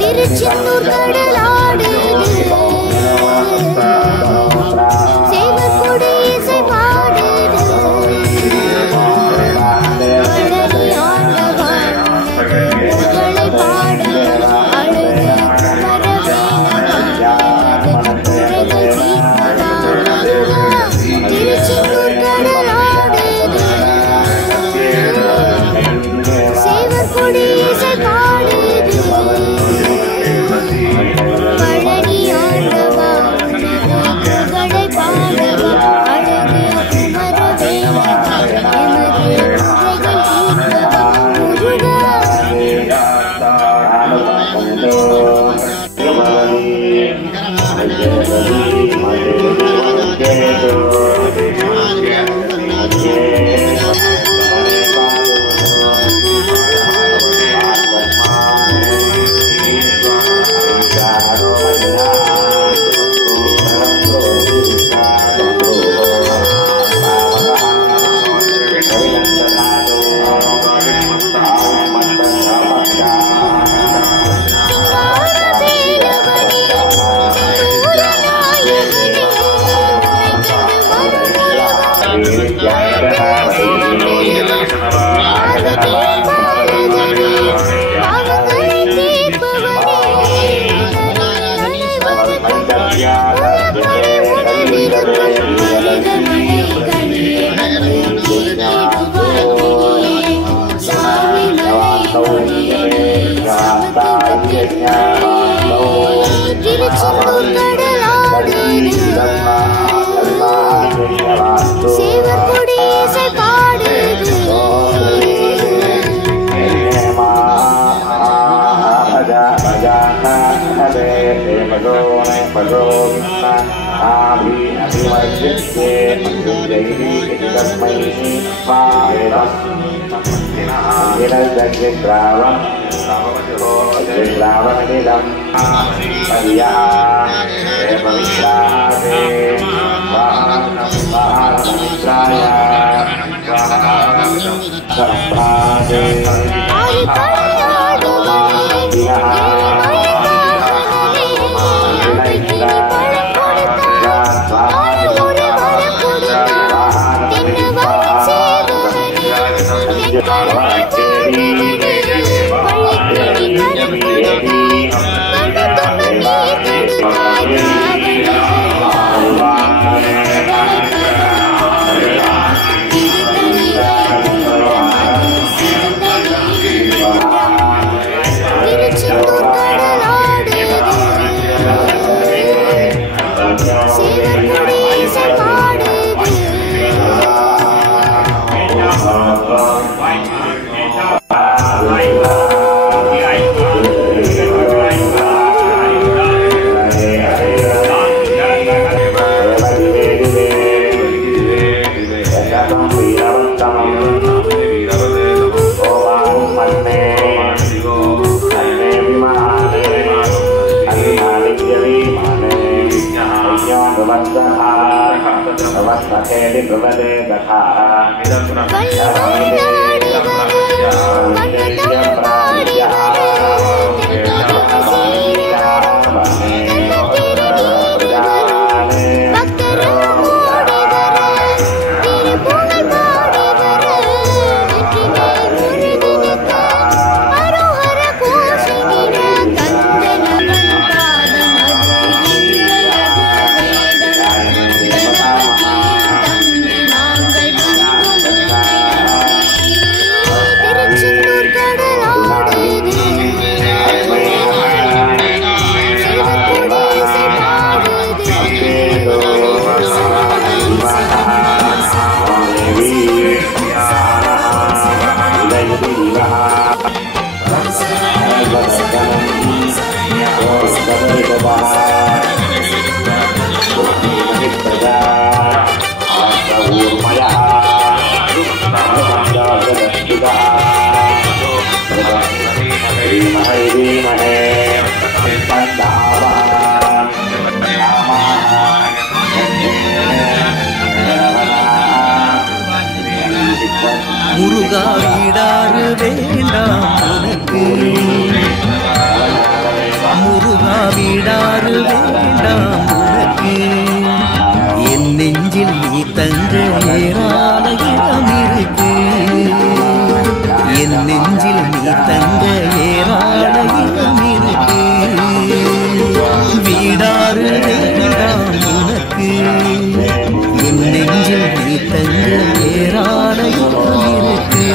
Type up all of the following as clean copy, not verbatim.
திருச்செந்தூர் கடலாடுது சேவற்கொடி இசை பாடுது பழனி ஆண்டவா புகழை பாட அழுது திருச்செந்தூர் கடலாடுது சேவற்கொடி இசை பாடுது பழனி ஆண்டவா புகழை பாடவா அழகு குமரவேலவா எமது குறைகள் தீர்க்கவா முருகா சேவற்கொடி இசை பாடுது முருகா வீடாறு வேண்டாம் உனக்கு, முருகா வீடாறு வேண்டாம் உனக்கு, என் நெஞ்சில் நீ தங்க ஏராள இடம் இருக்கு, என் நெஞ்சில் நீ தங்க ஏராள இடம் இருக்கு, வீடாறு வேண்டாம் உனக்கு, என் நெஞ்சில் நீ தங்க ஏராள இடம் இருக்கு.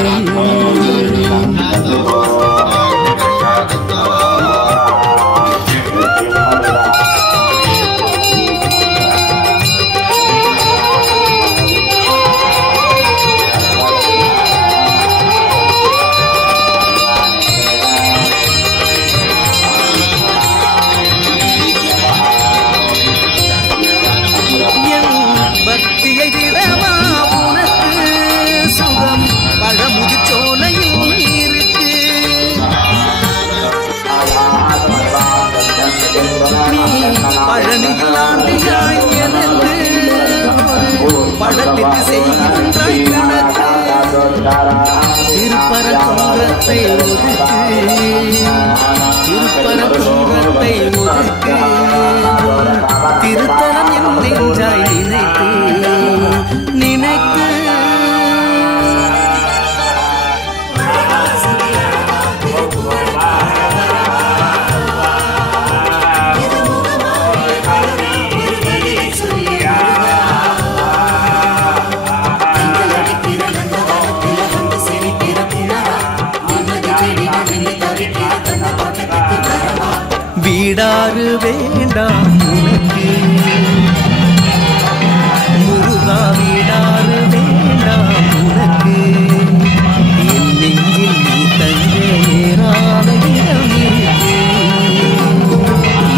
பழத்திற்கு செய்கின்றாய் கணக்கு, திருப்பரங்குன்றத்தை ஒதுக்கு, திருப்பரங்குன்றத்தை ஒதுக்கு, திருத்தலம் என் நெஞ்சாய் நினைத்து நினைத்து வீடாறு வேண்டாம் உனக்கு, முருகா வீடாறு வேண்டாம் உனக்கு, என் நெஞ்சில் நீ தங்க ஏராள இடம் இருக்கு,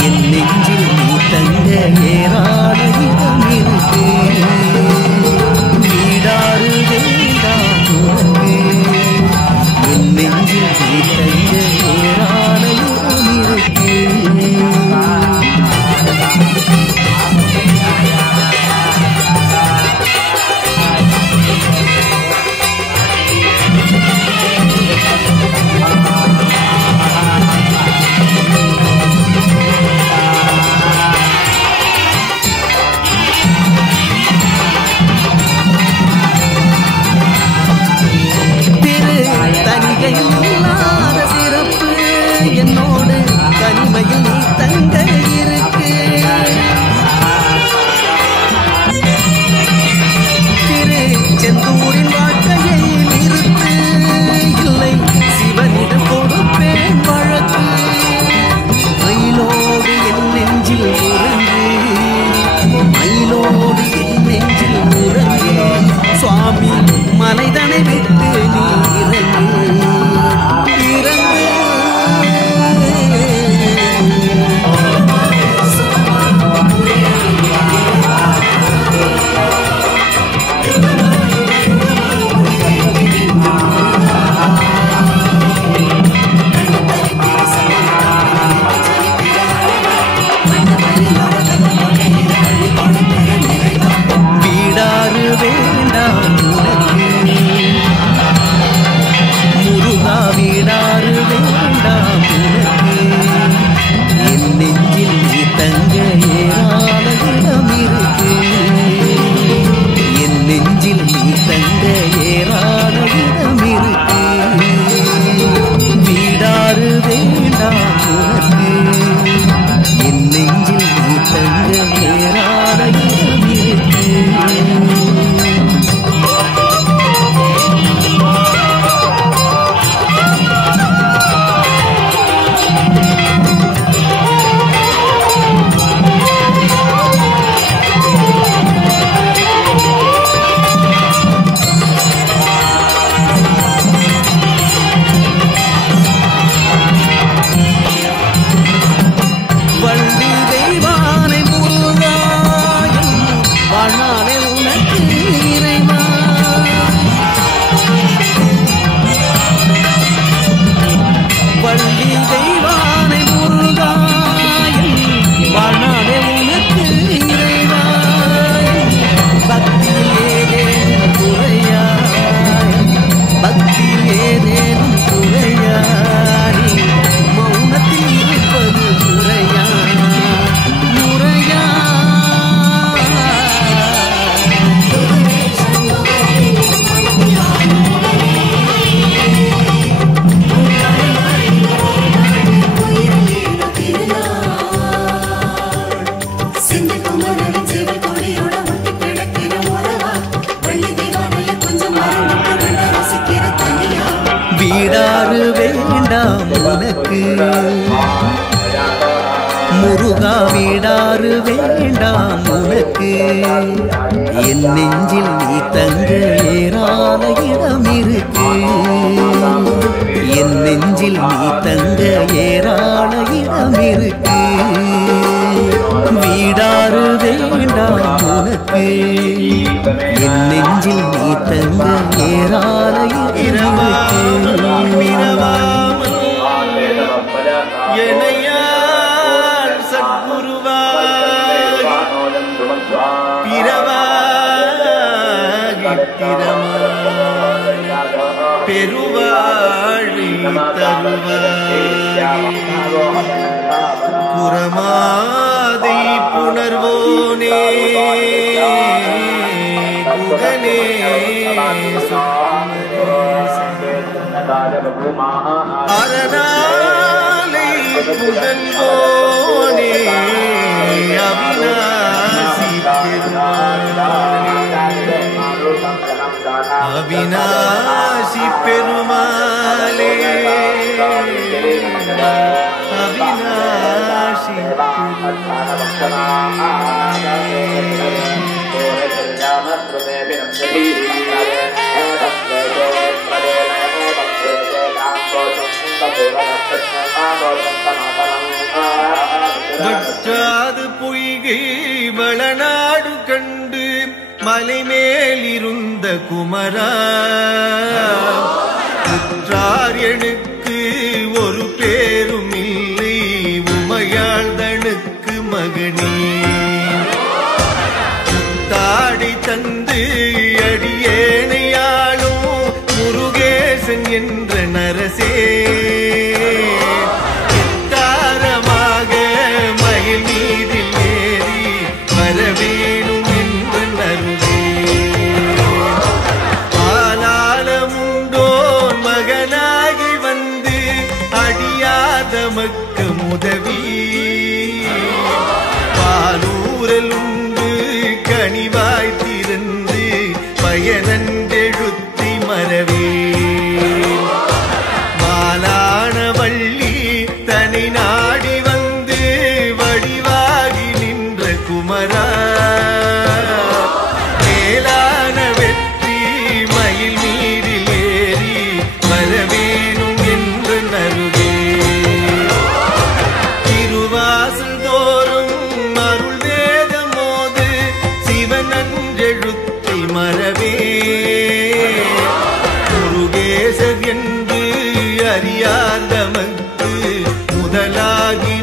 என் நெஞ்சில் நீ தங்க ஏராள இடம் இருக்கு, வீடாறு வேண்டாம் உனக்கு, என் நெஞ்சில் நீ தங்க ஏராள இடம் இருக்கு. என்னோடு தனிமையில் நீ தங்க இருக்கு, திரு செந்தூரின் வாழ்க்கையை நிறுத்து, இல்லை சிவனிடம் கொடுப்பேன் வழக்கு, மயிலோடு என் நெஞ்சில் உறங்கு, மயிலோடு என் நெஞ்சில் உறங்கு, சுவாமி மலைதனை விட்டு நீ இறங்கு இறங்கு. தெய்வானை முருகாயன் வாழ்நாளே உனக்கு இறைவா பக்தியில் ஏதேனும் குறையாய் பக்தியில் ஏதேனும் குறையாய் மௌனத்தில் இருப்பது முறையா முறையா வீடாறு வேண்டாம் உனக்கு முருகா வீடாறு வேண்டாம் உனக்கு என் நெஞ்சில் நீ தங்க ஏராள இடம் இருக்கு என் நெஞ்சில் நீ தங்க ஏராள இடம் இருக்கு வீடாறு வேண்டாம் உனக்கு என் நெஞ்சில் நீ தங்க ஏராள இடம் பெருவாழி குரமாதை புணர்வோனே குகனே அரணாலை புகழ்வோனே அவிநாசி அவிநாசி பெருமாளே அவிநாசி வற்றாது பொய்கை வளநாடு கண்டு மலைமேலிருந்த குமரா உற்றார் எனக்கு ஒரு பேரும் இல்லை உமையாழ்தனுக்கு மகனே தாடி தந்து அடியேனையாளும் முருகேசன் என்ற நரசே தாரமாக மயில் மீதில் ஏறி வரவேணும் என்று நருவே ஆலாலமுண்டோன் மகனாகி வந்து அடியாதமக்கு உதவி பாலூரல் உண்டு கனிவாய் திறந்து பயனெழுத்தி மறவே மாலான வள்ளி தனி நாடி வந்து வடிவாகி நின்ற குமரா மேலான வெற்றி மயில் மீதில் ஏறி வரவேணும் என்று நருவே திருவாசல் தோறும் அருள் வேதம் மோது சிவனஞ்செழுத்தை மறவே முருகேசர் என்று அறியாதமக்கு முதலாகி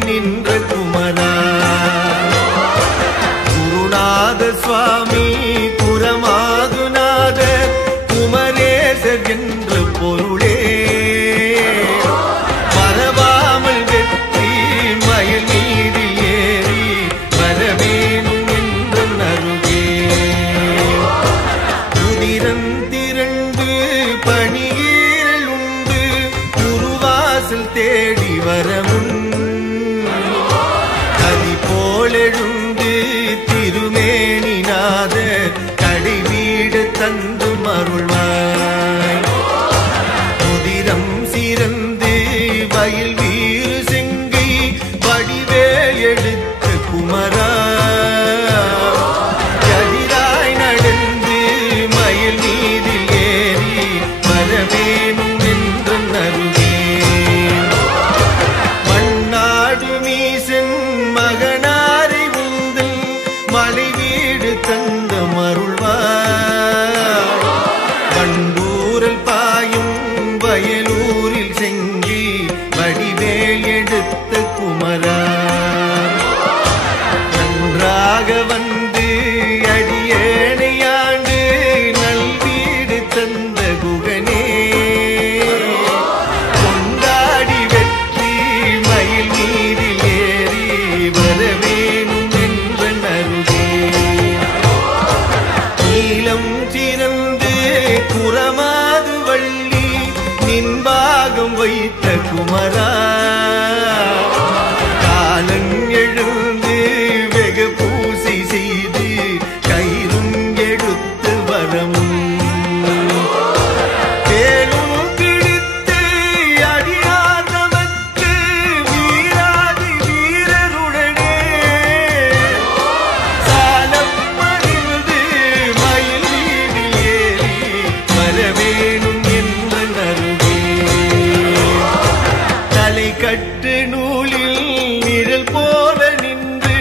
மேல் எடுத்த குமரா நன்றாக வந்து அடியேனை ஆண்டு நல்வீடு தந்த குகனே கொண்டாடி வெற்றி மயில் மீதில் ஏறி வரவேணும் என்ற நருகே நீலம் சிறந்து குறமாது வள்ளி நின்பாகம் வைத்த குமரா காலன் எழுந்து வெகு பூசை செய்து கயிறும் எடுத்து வரமும் வேலும் பிடித்து அடியார் நமக்கு வீராதி வீரருடனே சாலம் மறிந்து மயில் மீதில் ஏறி வரவேணும் என்ற நருகே தலை கட்டு நூலில் நிழல் போல நின்று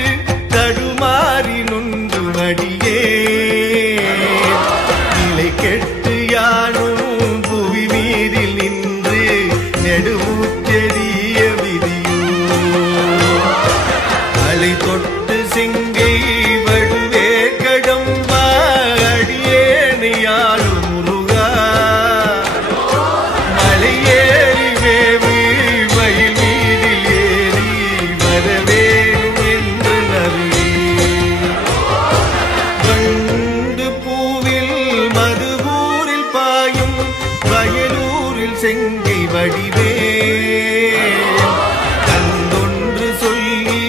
தடுமாறி நொன்று அடியே நிலை கெட்டு யானும் புவி மீதில் நின்று நெடுமுற்றெறிய விதியோ அலை தொட்டு செங்கை வடுவே கடம்பா அடியேனை யாழும் முருகா மலையேறி வேவு மயில் மீதில் ஏறி வரவேணும் என்று நருகே வண்டு பூவில் மதுபூரில் பாயும் வயலூரில் செங்கை வடிவே கந்தொன்று சொல்லி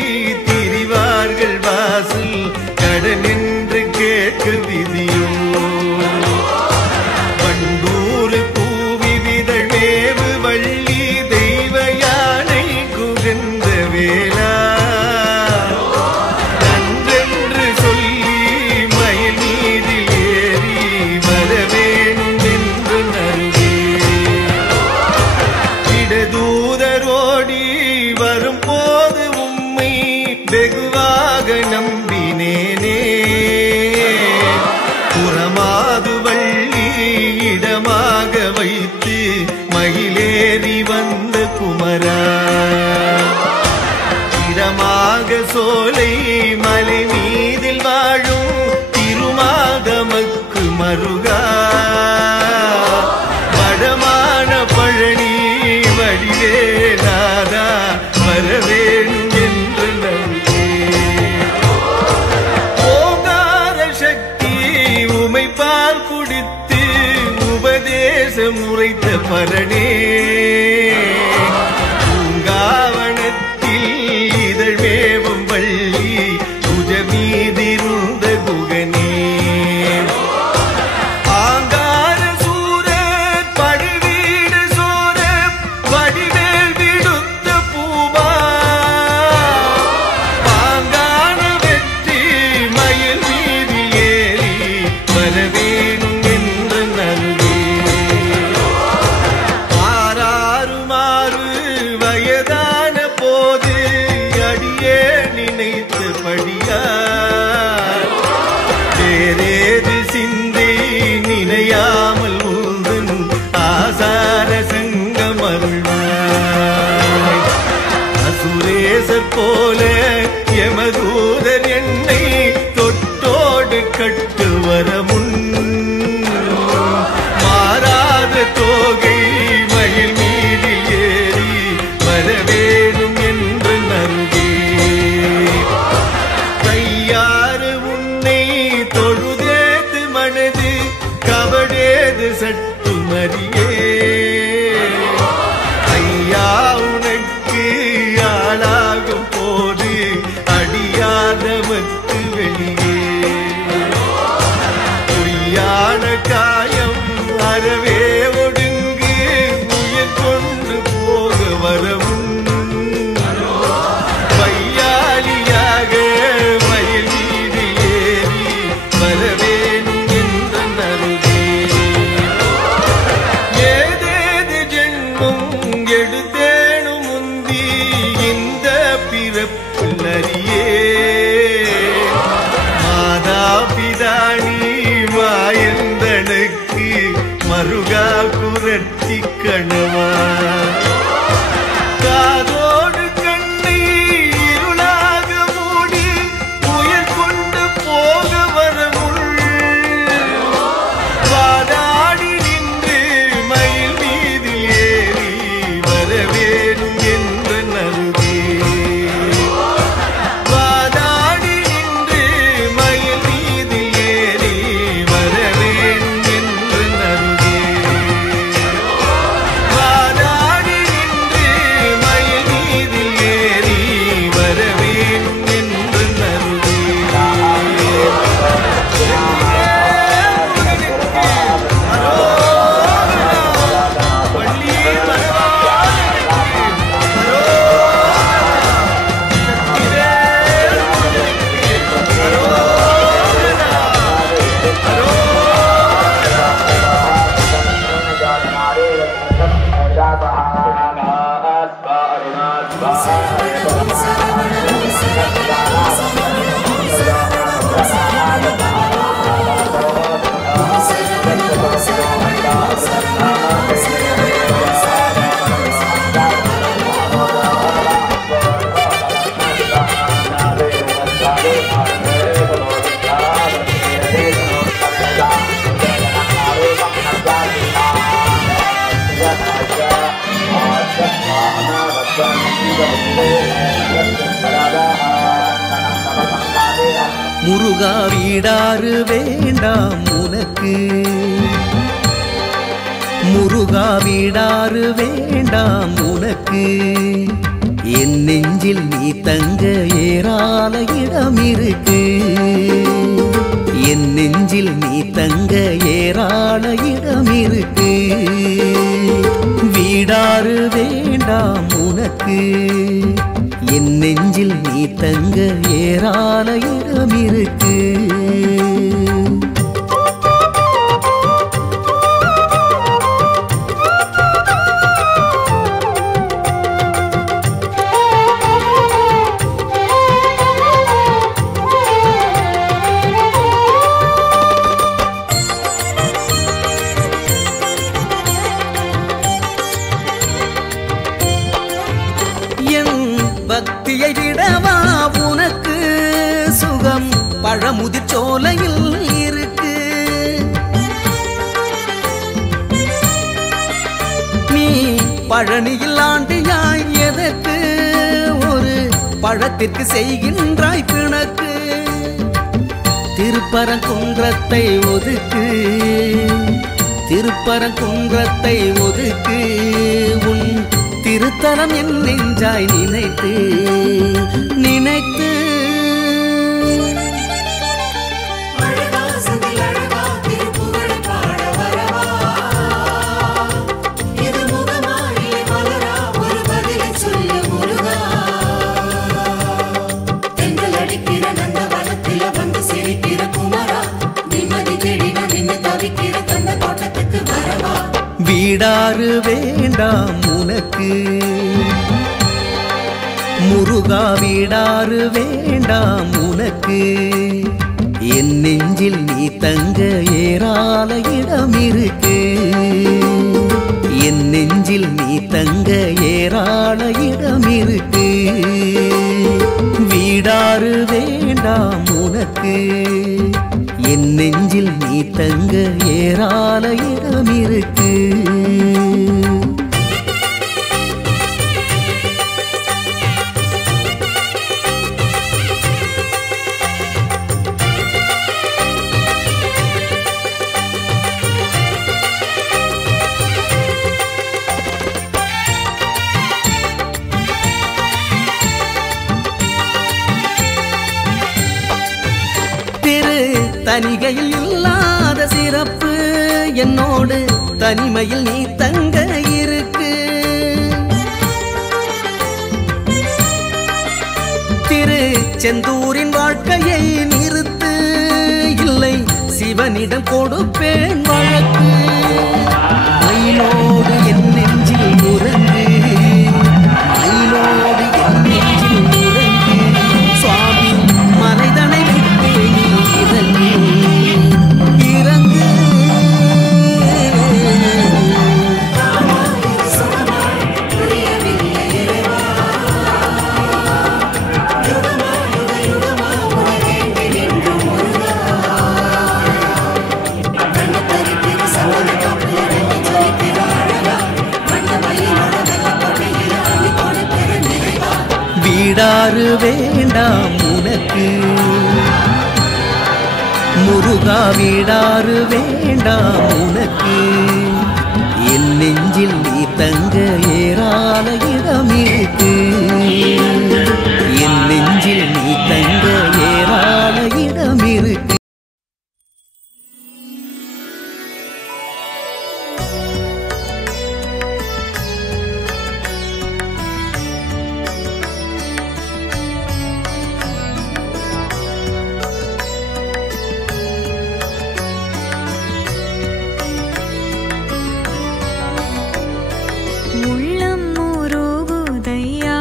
திரிவார்கள் வாசல் கடன் என்று கேட்க விதியோ வண்டூர் பூவி விதழ் மேவு வள்ளி தெய்வ யானை குகந்த வேளா நன்றென்று சொல்லி மயில் மீதில் ஏறி வரவேணும் என்று நருகே இடதூதரோடி வரும் போது உம்மை வெகுவாக நம்பினேனே புறமாது வள்ளி இடமாக வைத்து மயிலேறி வந்த குமரா இடமாக சோலை மலை மீதில் வாழும் திருமாதமக்கு மருகா வடமான பழனி வடிவேலாதா வரவேணும் என்று நன்றே ஓங்கார சக்தி உமைப்பால் குடித்து உபதேசம் உரைத்த பரணே பூங்காவனத்தில் இதழ் மேவும் வள்ளி புஜ மீதிருந்த குகனே ஆங்கார சூரர் படுவீடு சோர வடிவேல் விடுத்த பூமா பாங்கான வெற்றி மயில் மீதில் ஏறி வரவேணும் என்ற நருகே ஆறாறுமாறு வயதான போது அடியே நினைத்தபடியார் வேறேது சிந்தை நினையாமல் உந்தன் ஆசார சங்கம் அருள்வாய் அசுரேசர் போல யமதூதர் என்னை தொட்டோடு கட்டு வர முன் மாறாத தோகை மயில் மீதில் ஏறி வரவேணும் என்று நருகே கையாறு உன்னை தொழுதேது மனது கபடேது சட்டு மறியே ஐயா உனக்கு ஆளாகும் போது அடியாதமக்கு வெளியே பொய்யான காயம் அறவே ஒடுங்கு உயிர் கொண்டு போக வரவும் வையாலியாக மயில் மீது ஏறி வரவேணும் என்ற நருகே ஏதேது ஜென்மம் எடுத்தேனும் முந்தி இந்த பிறப்பில் அறியே மாதா பிதானி மாயந்தனுக்கு மருகா குரட்டி கணவா காதோ முருகா வீடாறு வேண்டாம் உனக்கு, முருகா வீடாறு வேண்டாம் உனக்கு, என் நெஞ்சில் நீ தங்க ஏராள இடம் இருக்கு, என் நெஞ்சில் நீ தங்க ஏராள இடம் இருக்கு, வீடாறு வேண்டாம் உனக்கு, என் நெஞ்சில் நீ தங்க ஏராள இடம் இருக்கு. பக்தியை விடவா உனக்கு சுகம் பழமுதிர் சோலையில் இருக்கு, நீ பழனியில் ஆண்டியாய் எதற்கு ஒரு பழத்திற்கு செய்கின்றாய் பிணக்கு, திருப்பரங்குன்றத்தை ஒதுக்கு, திருப்பரங்குன்றத்தை ஒதுக்கு, உன் திருத்தலம் என் நெஞ்சாய் நினைத்து நினைத்து வீடாறு வேண்டாம் உனக்கு, முருகா வீடாறு வேண்டாம் உனக்கு, என் நெஞ்சில் நீ தங்க ஏராள இடம் இருக்கு, என் நெஞ்சில் நீ தங்க ஏராள இடம் இருக்கு, வீடாறு வேண்டாம் உனக்கு, என் நெஞ்சில் நீ தங்க ஏராள இடம் இருக்கு. தனிகையில் இல்லாத சிறப்பு என்னோடு தனிமையில் நீ தங்க இருக்கு, திருச்செந்தூரின் வாழ்க்கையை நிறுத்து, இல்லை சிவனிடம் கொடுப்பேன் வழக்கு, மயிலோடு என் நெஞ்சில் உறங்கு, மயிலோடு என் நெஞ்சில் உறங்கு, சுவாமி மலைதனை விட்டு நீ இறங்கு இறங்கு. வீடாறு வேண்டாம் உனக்கு, முருகா வீடாறு வேண்டாம் உனக்கு, என் நெஞ்சில் நீ தங்க ஏராள இடம் இருக்கு, என் நெஞ்சில் நீ தங்க ஏராள இடம் இருக்கு. உள்ளம் முருகுதையா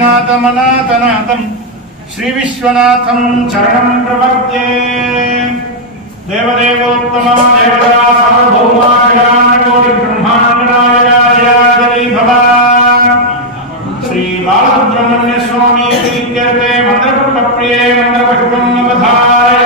नाथमनाथनाथं श्री विश्वनाथं चरणं प्रपद्ये। देवदेवोत्तमा देवता सार्वभौमा ज्ञानकोटि ब्रह्माण्डनायकाय भवा। श्री बालसुब्रह्मण्य स्वामी प्रीत्यर्थे मंत्रपुष्पप्रिये मंत्रपुष्पं नवधाय।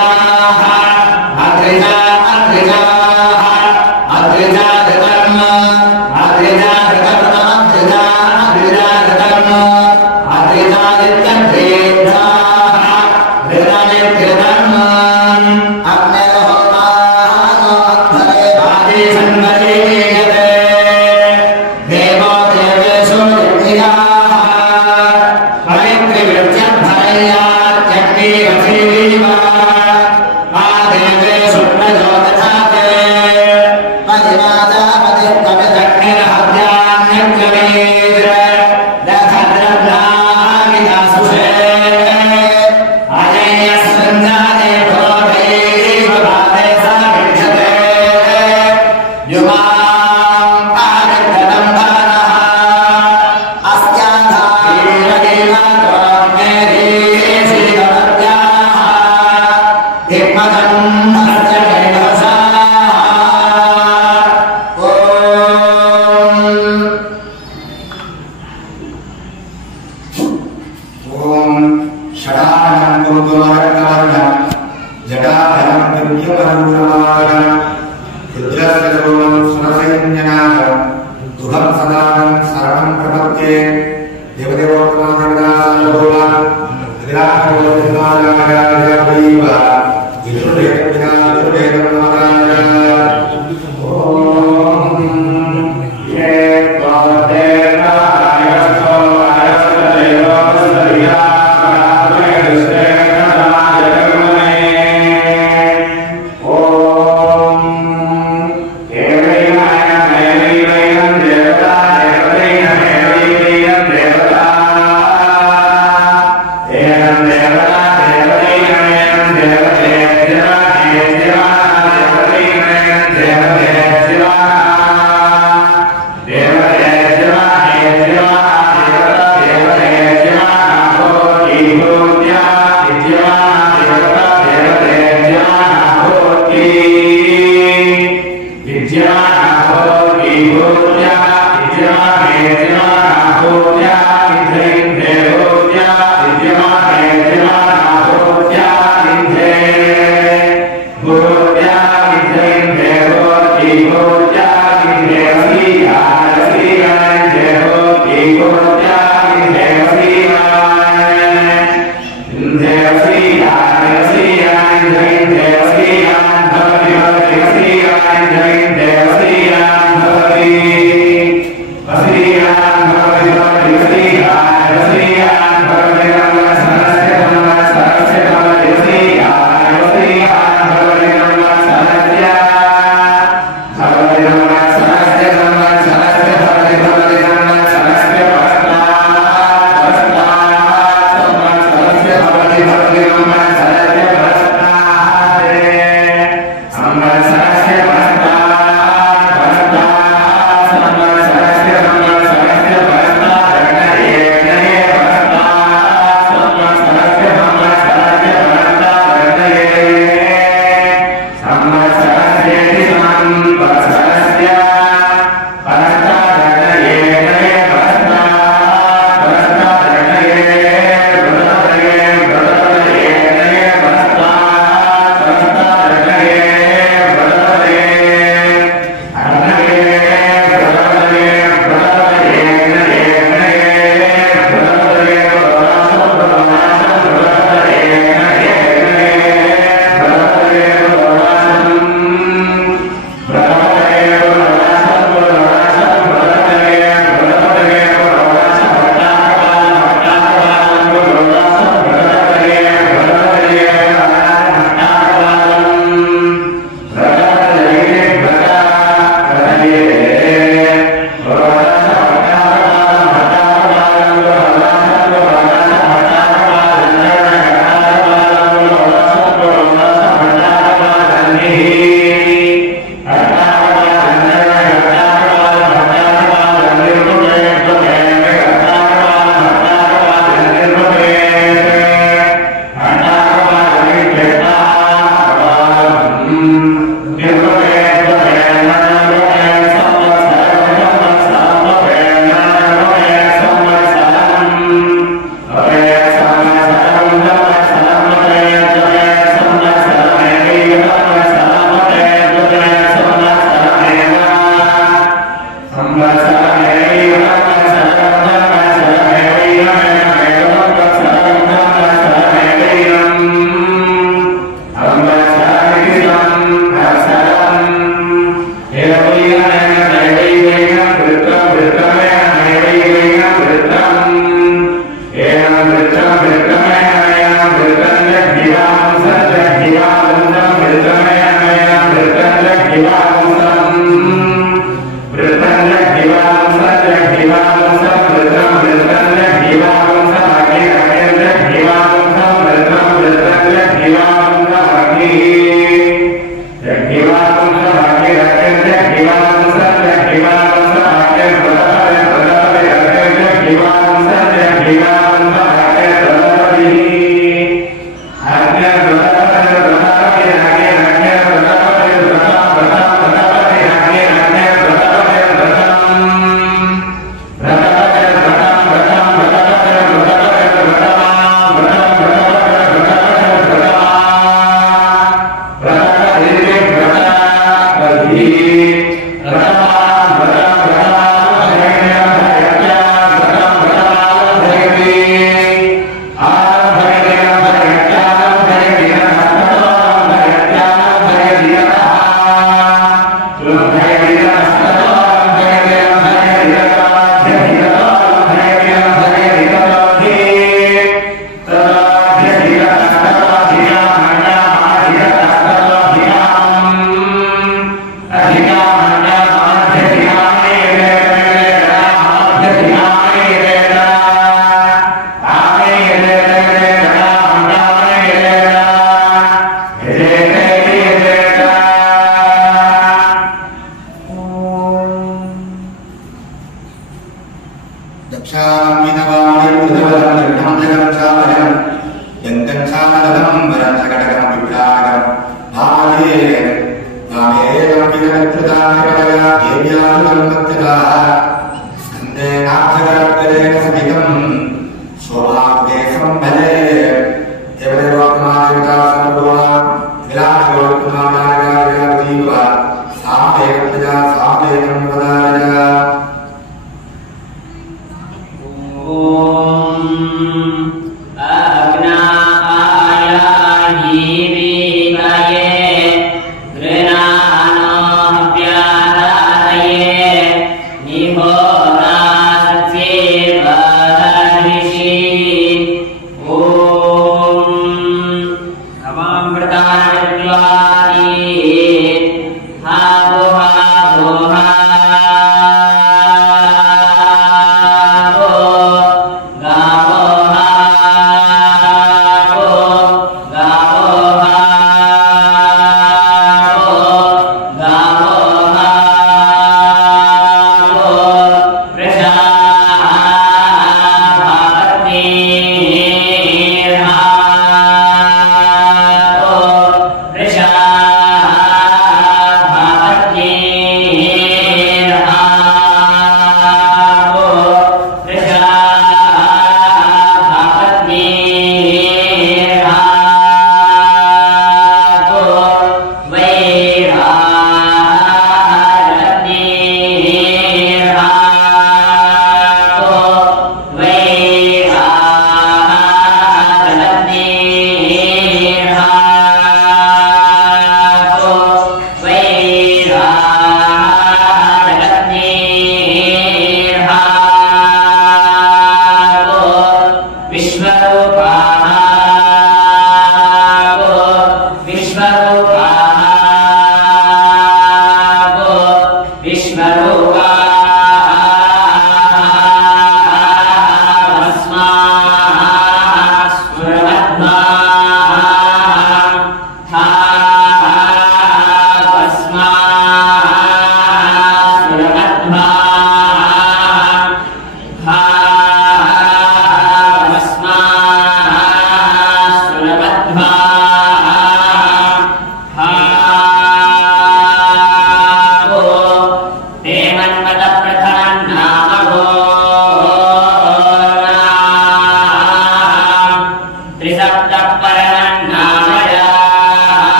Devatai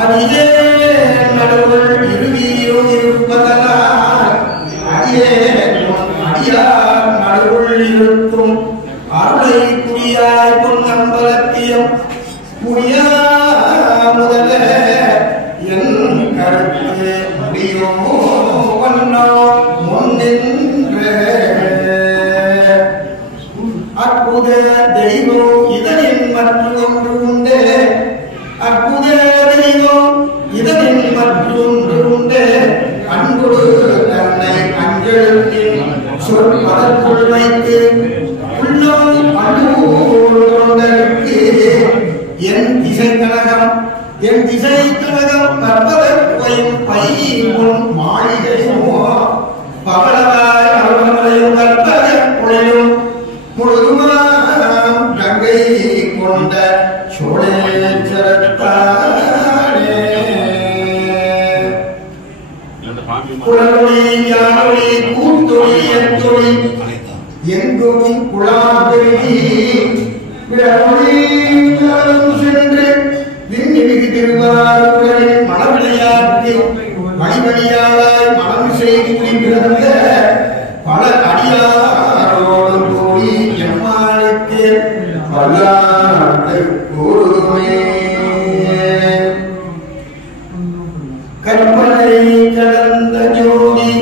அதிலே நடுவுள் இருவியும் இருப்பதனால் அடியார் நடுவுள் இருக்கும் அருளை குறியாய் பொன்னம்பலத்தியம் முடியா முதல என் கருத்து முடியும் வண்ணோ முன்னின்ற அற்புத தெய்வம் இதனின் மற்றொன்று உண்டு அற்புத தெய்வம் இதனின் மற்றொன்று உண்டு அன்புடு தன்னை அஞ்செழுத்தின் சொற்பதற்குள் வைத்து உள்ளம் அழுவதற்கு என் திசைக்கழகம் கற்பதற்கும் பை முன் மாளிகையுமோ பவளவாய் அருள்மலையும் கற்பதற்குழையும் முழுதுமாம் கங்கை கொண்ட சோழேச்சரத்தானே குழலொளி யானொளி கூத்தொளி எந்தொளி எங்கும் குழாபெருகி விடமொழி சென்று விண்ணிமிகு திருவாரூரின் மனவிளையாட்டு மணிமணியாளாய் மனம் செய்து பிறந்த பல அடியாரோடு கூடி எம்மானுக்கு பல்லாண்டு கூறுமே கற்பனை கடந்த ஜோதி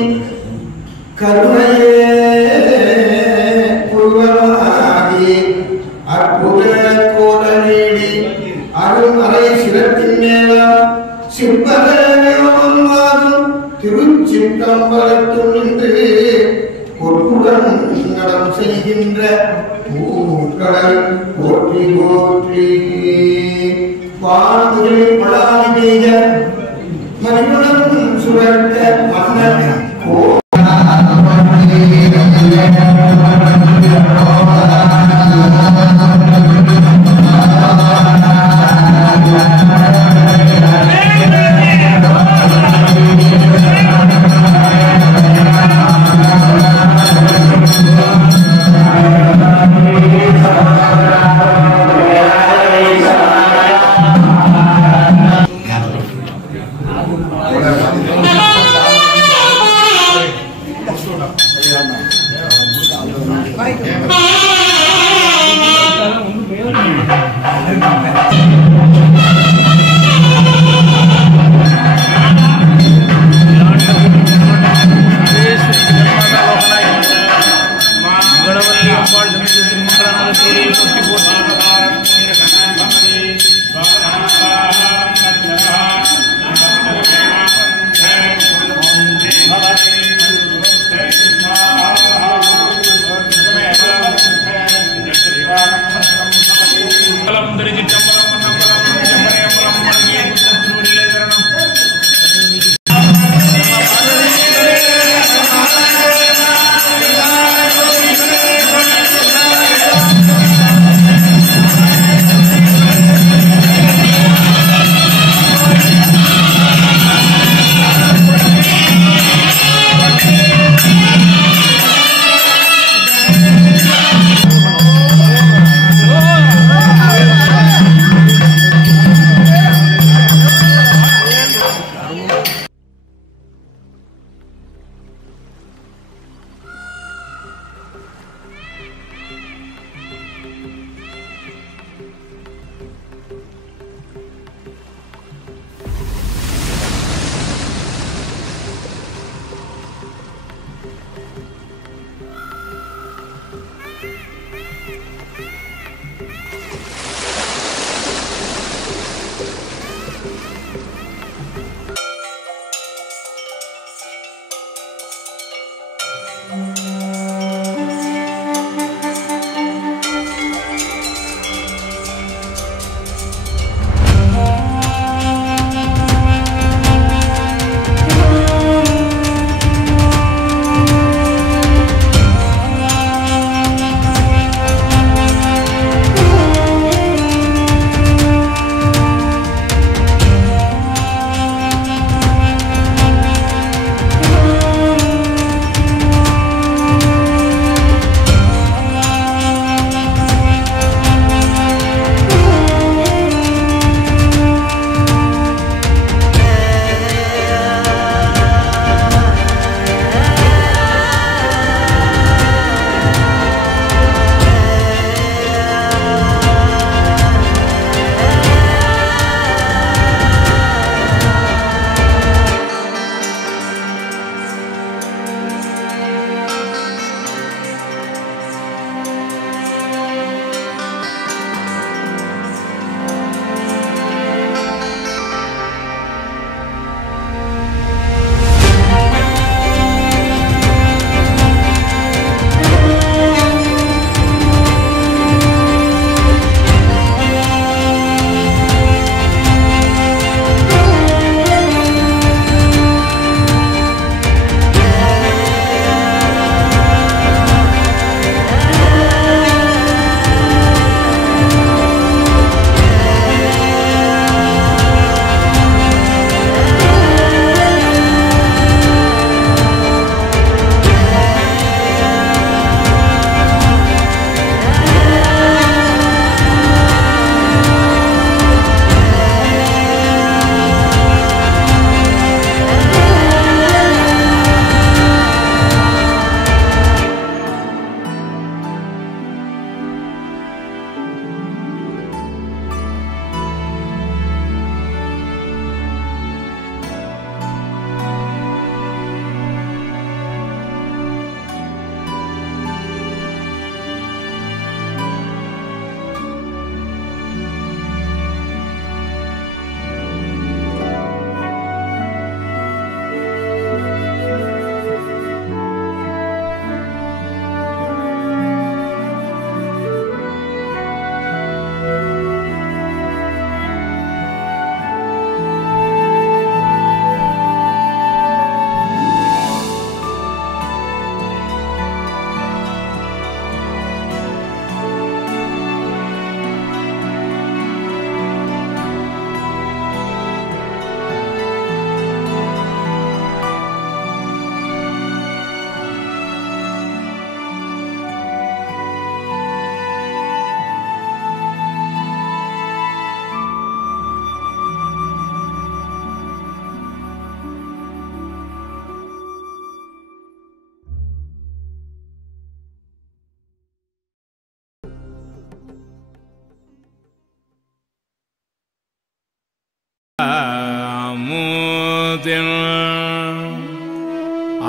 கருணையே குருவமாகி அற்புத கோல நீடி அருமறை சிரத்தின் மேலாம் சிற்பதமாகும் திருச்சிற்றம்பலத்துள் நின்று பொற்புடன் நடம் செய்கின்ற பூக்கடல் போற்றி போற்றி வாழ்வுகளில் பழாதி பெய்த மணிமணம் சுழற்ற மன்னன்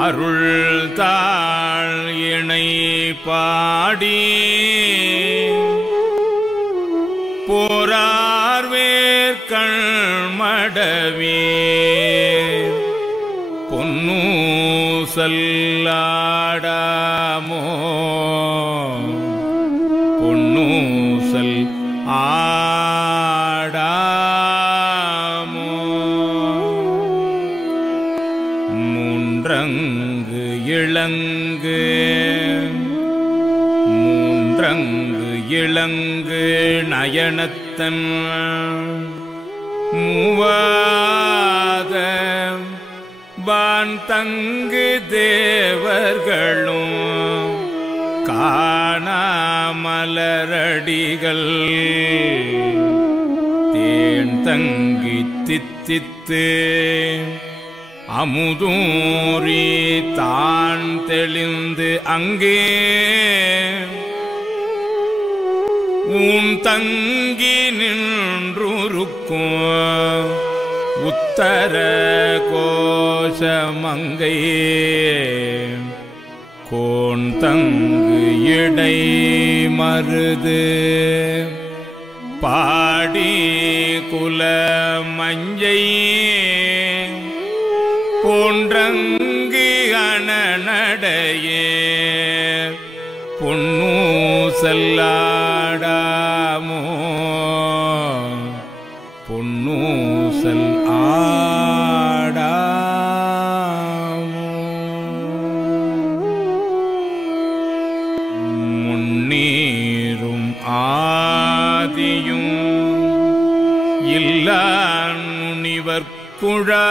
அருள் தாழ் இணை பாடி போரார்வேற்கண் மடவே பொன்னூசல்லாடாமோ பொன்னூசல் ஆடாமோ மூன்றங்கு இளங்கு இளங்கு நயனத்தன் மூவாத வான் தங்கு தேவர்களும் காணாமலரடிகள் தேன் தங்கி தித்தித்து அமுதூரி தான் தெளிந்து அங்கே உன் தங்கி நின்றுருக்கும் உத்தர கோஷமங்கை கோன் தங்கு இடை மருது பாடி குல மஞ்சை போன்றங்கு அணநடையே பொன்னூசல்லாடாமோ பொன்னூசல் ஆடாமோ முன்னீரும் ஆதியும் இல்லா முனிவர் குழா